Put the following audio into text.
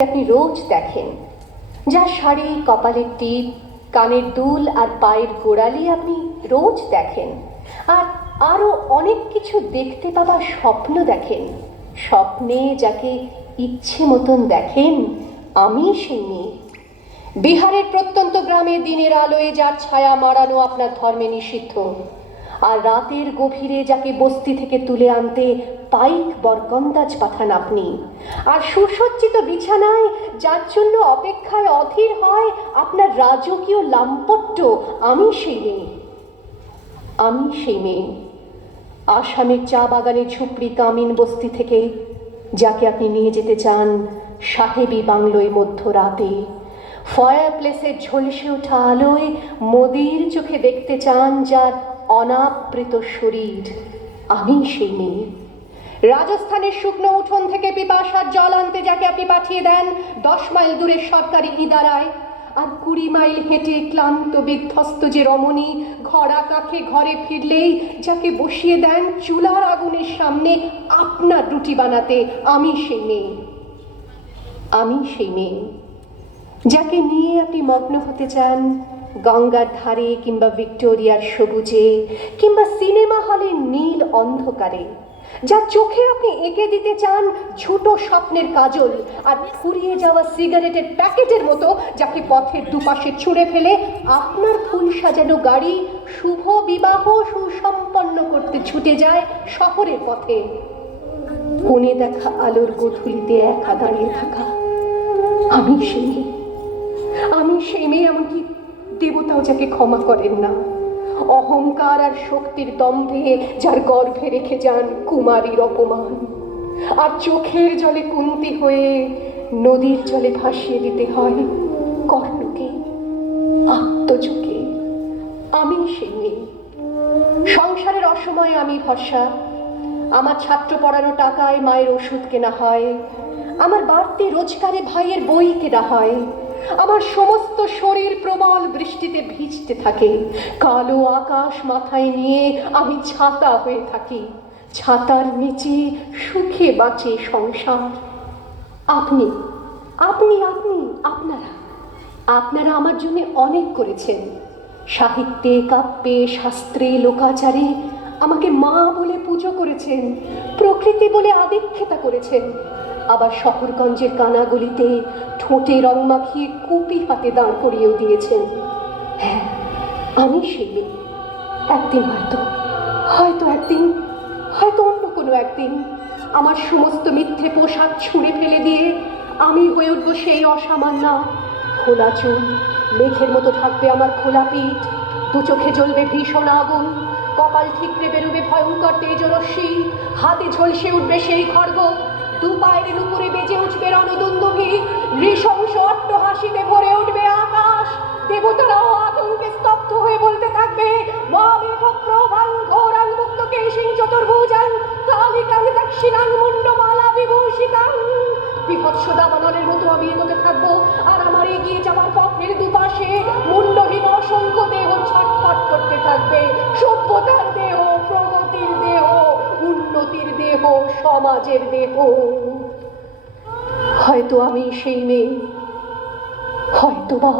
আপনি রোজ দেখেন, যার শাড়ি, কপালের টিপ, কানের দুল আর পায়ের গোড়ালি আপনি রোজ দেখেন, আর আরো অনেক কিছু দেখতে পাবার স্বপ্ন দেখেন। স্বপ্নে যাকে ইচ্ছে মতন দেখেন, আমি সেই মেয়ে। বিহারের প্রত্যন্ত গ্রামে দিনের আলোয় যার ছায়া মাড়ানো আপনার ধর্মে নিষিদ্ধ, আর রাতের গভীরে যাকে বস্তি থেকে তুলে আনতে পাইক বরকন্দাজ পাঠান আপনি, আর সুসজ্জিত বিছানায় যার জন্য অপেক্ষায় অধীর হয় আপনার রাজকীয় লাম্পট্য, আমি সেই মেয়ে। আমি সেই মেয়ে। আসামের চা বাগানের ঝুপড়ি কামিন বস্তি থেকে যাকে আপনি নিয়ে যেতে চান সাহেবী বাংলোয় মধ্যরাতে, ফায়ার প্লেসের ঝলসে ওঠা আলোয় মোদির চোখে দেখতে চান যার অনাবৃত শরীর, আমি সেই মেয়ে। রাজস্থানের শুকনো উঠোন থেকে পিপাসার জল আনতে যাকে আপনি পাঠিয়ে দেন 10 মাইল দূরের সরকারি ইদারায়, আর 20 মাইল হেঁটে ক্লান্ত বিধ্বস্ত যে রমণী ঘরা কাখে ঘরে ফিরলেই যাকে বসিয়ে দেন চুলার আগুনের সামনে আপনার রুটি বানাতে, আমি সেই মেয়ে। আমি সেই মেয়ে যাকে নিয়ে আপনি মগ্ন হতে চান গঙ্গার ধারে, কিংবা ভিক্টোরিয়ার সবুজে, কিংবা সিনেমা হলের নীল অন্ধকারে, যার চোখে আপনি এঁকে দিতে চান ছোটো স্বপ্নের কাজল, আর ফুরিয়ে যাওয়া সিগারেটের প্যাকেটের মতো যাকে পথের দুপাশে ছুঁড়ে ফেলে আপনার ফুল সাজানো গাড়ি শুভ বিবাহ সুসম্পন্ন করতে ছুটে যায় শহরের পথে। কোণে দেখা আলোর গোধূলিতে একা দাঁড়িয়ে থাকা, আমি সেই মেয়ে। আমি সেই মেয়ে, এমনকি দেবতাও যাকে ক্ষমা করেন না। অহংকার আর শক্তির দম্ভে যার গর্ভে রেখে যান কুমারীর অপমান, আর চোখের জলে কুন্তি হয়ে নদীর জলে ভাসিয়ে দিতে হয় কর্ণকে, আত্মজকে। আমি সেই মেয়ে। সংসারের অসময়ে আমি ভরসা। আমার ছাত্র পড়ানো টাকায় মায়ের ওষুধ কেনা হয়, আমার বাড়তি রোজগারে ভাইয়ের বই কেনা হয়, আমার সমস্ত শরীর প্রবল বৃষ্টিতে ভিজতে থাকে, কালো আকাশ মাথায় নিয়ে আমি ছাতা হয়ে থাকি, ছাতার নিচে সুখে বাঁচে সংসার। আপনি আপনি আপনি আপনারা আপনারা আমার জন্য অনেক করেছেন। সাহিত্যে, কাব্যে, শাস্ত্রে, লোকাচারে আমাকে মা বলে পুজো করেছেন, প্রকৃতি বলে আদিক্ষেতা করেছেন। আবার শহরগঞ্জের কানাগলিতে ঠোঁটে রং মাখিয়ে কুপি হাতে দাঁড় করিয়েও দিয়েছেন। হ্যাঁ, আমি সেই মেয়ে। একদিন হয়তো অন্য কোনো একদিন আমার সমস্ত মিথ্যে পোশাক ছুঁড়ে ফেলে দিয়ে আমি হয়ে উঠবো সেই অসামান্য। খোলা চুল, মেঘের মতো থাকবে আমার খোলা পিঠ, দু চোখে জ্বলবে ভীষণ আগুন, কপাল ঠিকরে বেরোবে ভয়ঙ্কর তেজরশ্মি, হাতে ঝলসে উঠবে সেই খড়গ, দু পায়ের নুপুরে বেজে উঠবে রণদুন্দুভি, নৃশংস অট্টহাসিতে ভরে উঠবে আকাশ। দেবতারাও আতঙ্কে স্তব্ধ হয়ে বলতে থাকবে, মা মেঘপ্রভাং ঘোরাং মুক্তকেশিং চতুর্ভুজাং কালিকাং দক্ষিণাং মুন্ডমালা বিভূষিতাং। বিভৎস দাবানলের মতো আমি এগোতে থাকবো, আর আমার এগিয়ে যাবার পথের দুপাশে মুন্ডহীন অসংখ্য দেহ ছটফট করতে থাকবে। সভ্যতার দেহ, প্রগতির দেহ, উন্নতির দেহ, সমাজের দেহ। হয়তো আমি সেই মেয়ে, হয়তোবা।